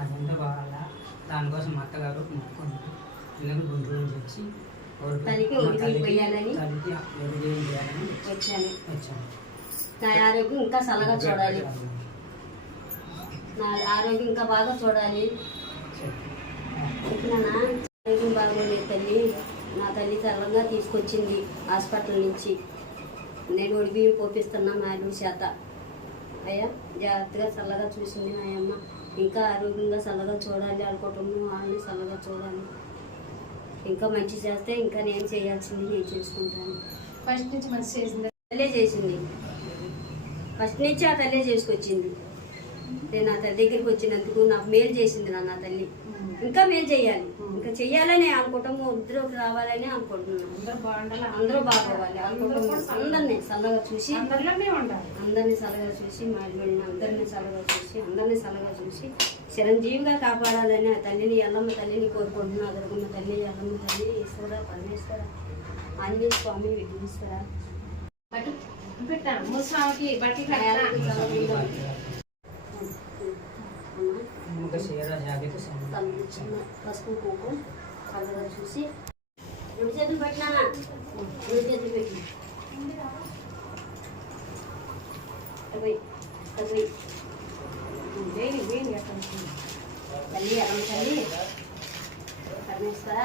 అదంతా బాగా దానికోసం మా అత్తగారు మొక్కుకుంది పిల్లలు గుంటూరు నుంచి వచ్చి తల్లికి ఒడిబియ్యం పోయాలని వచ్చాను. నా ఆరోగ్యం ఇంకా చల్లగా చూడాలి, నా ఆరోగ్యం ఇంకా బాగా చూడాలి. చెప్పినానా ఆరోగ్యం బాగోలేదు తల్లి. నా తల్లి చల్లగా తీసుకొచ్చింది హాస్పిటల్ నుంచి. నేను ఒడిబియ్యం పోపిస్తున్నా మా అల్లుడి చేత. అయ్యా జాగ్రత్తగా చల్లగా చూసింది మా అమ్మ. ఇంకా ఆరోగ్యంగా చల్లగా చూడాలి, వాళ్ళ కుటుంబం వాళ్ళని చల్లగా చూడాలి. ఇంకా మంచి చేస్తే ఇంకా నేను చేయాల్సింది నేను చేసుకుంటాను. ఫస్ట్ నుంచి మంచి చేసింది తల్లే చేసింది, ఫస్ట్ నుంచి ఆ తల్లే చేసుకొచ్చింది. నేను నా తల్లి దగ్గరికి వచ్చినందుకు నాకు మేలు చేసింది నా తల్లి. ఇంకా మేలు చేయాలి, ఇంకా చెయ్యాలని వాళ్ళ కుటుంబం ఇద్దరుకి రావాలని అనుకుంటున్నాను. అందరూ బాగుండాలి, అందరూ బాగోవాలి, వాళ్ళ కుటుంబం అందరినీ చల్లగా చూసి అందరిలోనే ఉండాలి. అందరినీ చల్లగా చూసి మా అల్లుడిని అందరినీ చల్లగా చూసి అందరినీ చల్లగా చూసి చిరంజీవిగా కాపాడాలని ఆ తల్లిని ఎల్లమ్మ తల్లిని కోరుకుంటున్నా. అదొకమ్మ తల్లి, ఎల్లమ్మ తల్లి, ఈశ్వర పరమేశ్వర, ఆంజనేయ స్వామి, విఘ్నేశ్వర బట్టు పెట్టాను ముస్వామికి బట్టి పసుపు కుంకుమ చల్లగా చూసి 2 చేతులు పెట్టినా, 2 చేతులు పెట్టి తల్లి ఎల్లమ్మ తల్లి పరమేశ్వర